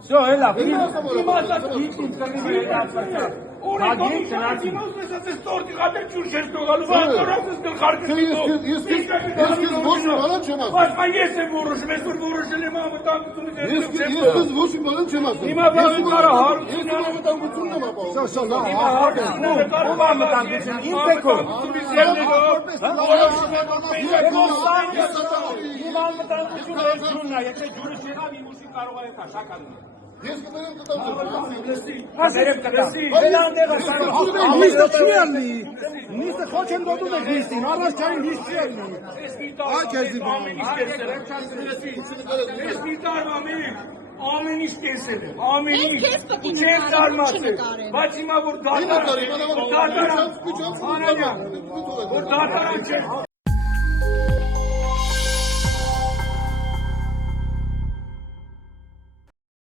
Все, έλα. Είμαστε σπίτι, καλή Ես կներեմ կտամ Նիստը խոչ են դոտում եք նիստին, առանցքային նիստ չի ելնի։ Ամեն ինչ կեսել եմ, ամեն ինչ, չեմ զարմացել, բայց հիմա որ դատարան, որ դատարան չէ,